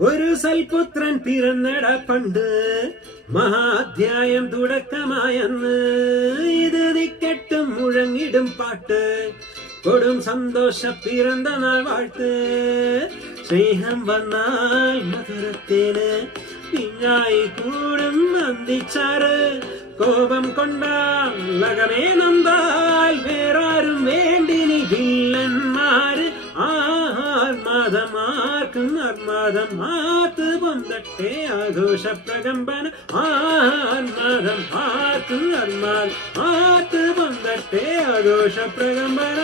ഒരു സൽപുത്രൻ പിറന്നട പണ്ട്, മഹാധ്യായം തുടക്കമായെന്ന്. ഇത് ദിക്കെട്ടും മുഴങ്ങിടും പാട്ട്, കൊടും സന്തോഷ പിറந்த നാൾ വാഴ്ത്ത്. സ്നേഹം വന്നാൽ മധുരത്തേന്, പിഞ്ഞായി കൂടും അന്തിച്ചാറ്. കോപം കൊണ്ടാൽ ലകമേ നന്ദാൽ, വേറാരും വേണ്ടിനി വില്ലന്മാര്. ആർമാദമാർക്കും അർമാദം ആത്ത് പൊന്തട്ടെ ആഘോഷ പ്രകമ്പന. ആർമാദം ആർക്കും അർമാദം ആത്ത് പൊന്തട്ടെ ആഘോഷ പ്രകമ്പന.